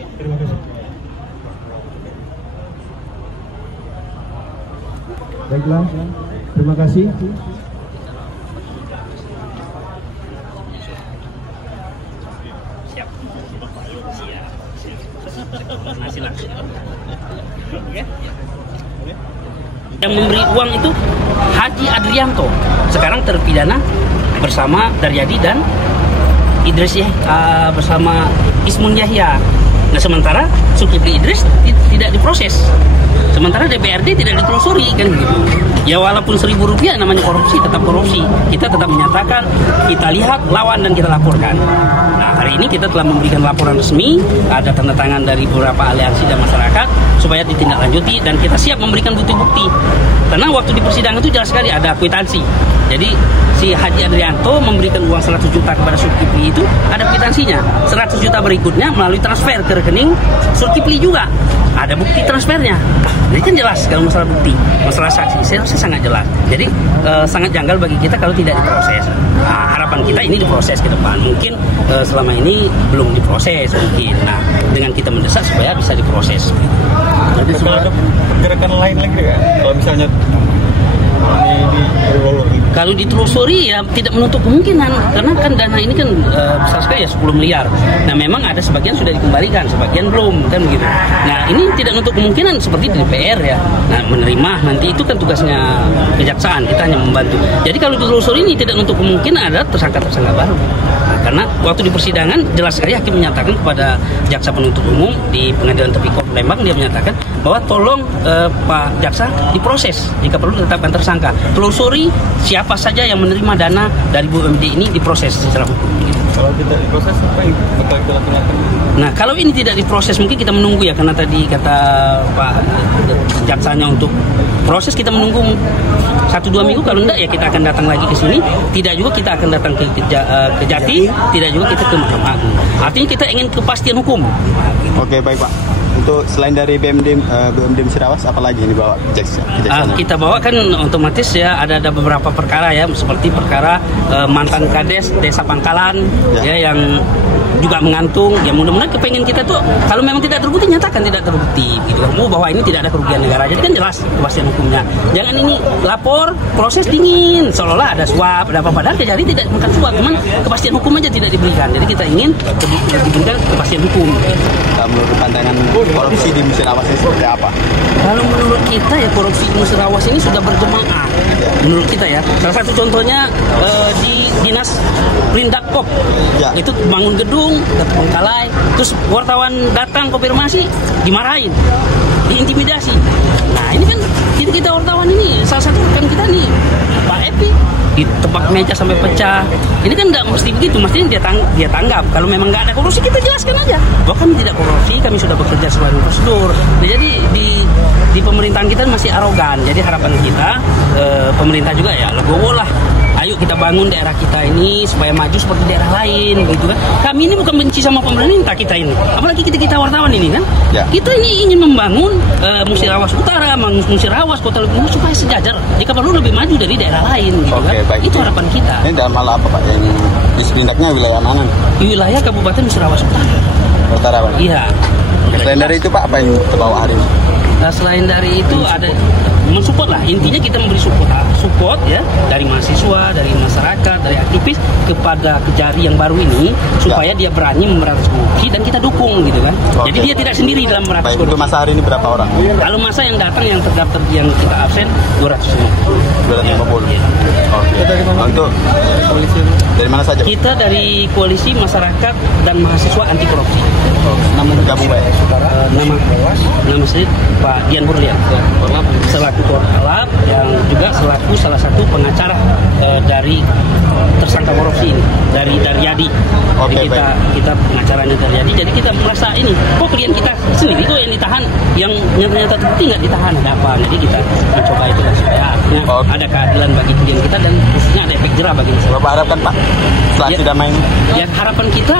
Terima kasih. Baiklah, terima kasih. Yang memberi uang itu Haji Adrianto, sekarang terpidana bersama Daryadi dan Idris bersama Ismun Yahya. Nah, sementara Zulkifli Idris tidak diproses, sementara DPRD tidak ditelusuri, kan gitu. Ya walaupun Rp1.000 namanya korupsi, tetap korupsi. Kita tetap menyatakan, kita lihat, lawan, dan kita laporkan. Nah, hari ini kita telah memberikan laporan resmi, ada tanda tangan dari beberapa aliansi dan masyarakat supaya ditindaklanjuti, dan kita siap memberikan bukti-bukti. Karena waktu di persidangan itu jelas sekali ada kwitansi. Jadi si Haji Adrianto memberikan uang 100 juta kepada Zulkifli itu ada kwitansinya. 100 juta berikutnya melalui transfer ke rekening Zulkifli juga. Ada bukti transfernya. Jadi kan jelas kalau masalah bukti, masalah saksi, saya rasa sangat jelas. Jadi sangat janggal bagi kita kalau tidak diproses. Nah, harapan kita ini diproses ke depan. Mungkin selama ini belum diproses mungkin. Nah, dengan kita mendesak supaya bisa diproses. Jadi sudah ada pergerakan lain lagi ya? Kalau misalnya kalau ditelusuri ya tidak menutup kemungkinan, karena kan dana ini kan besar sekali ya, 10 miliar. Nah, memang ada sebagian sudah dikembalikan, sebagian belum, kan begitu. Nah, ini tidak menutup kemungkinan seperti di DPR ya. Nah, menerima nanti itu kan tugasnya kejaksaan, kita hanya membantu. Jadi kalau ditelusuri ini tidak menutup kemungkinan ada tersangka-tersangka baru. Nah, karena waktu di persidangan jelas sekali hakim menyatakan kepada jaksa penuntut umum di Pengadilan Tipikor Lembang, dia menyatakan bahwa tolong Pak Jaksa diproses, jika perlu ditetapkan tersangka. Telusuri siapa saja yang menerima dana dari BUMD ini, diproses secara hukum. Kalau tidak diproses, apa yang bakal kita lakukan? Nah, kalau ini tidak diproses, mungkin kita menunggu ya, karena tadi kata Pak Jaksanya untuk proses kita menunggu 1-2 minggu. Kalau enggak ya kita akan datang lagi ke sini. Tidak juga kita akan datang ke Jati, tidak juga kita ke Mahkamah Agung. Artinya kita ingin kepastian hukum. Oke, baik Pak. Untuk selain dari BUMD Musirawas, apa lagi yang dibawa kejaksaan? Kita bawa kan otomatis ya ada beberapa perkara ya, seperti perkara mantan Kades Desa Pangkalan ya yang juga mengantung. Ya mudah-mudahan kepengen kita tuh kalau memang tidak terbukti, nyatakan tidak terbukti gitu. Bahwa ini tidak ada kerugian negara. Jadi kan jelas kepastian hukumnya. Jangan ini lapor proses dingin seolah-olah ada suap, ada apa, padahal Kejari tidak makan suap, cuman kepastian hukum aja tidak diberikan. Jadi kita ingin diberikan kepastian hukum. Menurut pandangan korupsi di Musirawas ini seperti apa? Kalau menurut kita ya korupsi di Musirawas ini sudah berjemaah. Menurut kita ya. Salah satu contohnya di Dinas Perindakop. Itu bangun gedung, terbengkalai, terus wartawan datang konfirmasi, dimarahin, diintimidasi. Nah, ini kan kita wartawan ini, salah satu rekan kita nih, Pak Epi, ditebak meja sampai pecah. Ini kan nggak mesti begitu, mestinya dia tanggap. Kalau memang nggak ada korupsi, kita jelaskan aja bahwa kami tidak korupsi, kami sudah bekerja sesuai prosedur. Nah, jadi di pemerintahan kita masih arogan. Jadi harapan kita pemerintah juga ya legowo lah. Ayo kita bangun daerah kita ini supaya maju seperti daerah lain, gitu kan. Kami ini bukan benci sama pemerintah kita ini, apalagi kita wartawan ini kan. Kita ini ingin membangun Musirawas Utara, Musirawas, Kota Lebong supaya sejajar, jika perlu lebih maju dari daerah lain, gitu kan. Baik. Itu harapan kita. Ini dalam hal apa Pak? Yang diserindaknya wilayah mana? Wilayah Kabupaten Musirawas Utara Pak? Iya. Selain dari itu Pak, apa yang terbawa hari ini? Selain dari itu ada mensupport lah, intinya kita memberi support ya dari mahasiswa, dari masyarakat, dari aktivis kepada Kejari yang baru ini supaya dia berani memberantas korupsi dan kita dukung gitu kan. Jadi dia tidak sendiri dalam memberantas korupsi. Untuk masa hari ini berapa orang? Kalau masa yang datang yang terdaftar yang kita absen 250. Untuk dari mana saja? Kita dari Koalisi Masyarakat dan Mahasiswa Anti Korupsi. Nama gabung Pak? Nama saya Pak Dian Burlian, selaku Korlap yang juga selaku salah satu pengacara dari tersangka korupsi ini, dari Daryadi. Jadi kita pengacaranya Daryadi. Jadi kita merasa ini, kok klien kita sendiri kok yang ditahan, yang nyata-nyata terbukti nggak ditahan, ada apa? Jadi kita mencoba itu supaya artinya ada keadilan bagi klien kita dan khususnya ada efek jerah bagi masyarakat. Bapak harapkan Pak setelah sidang ini? Ya harapan kita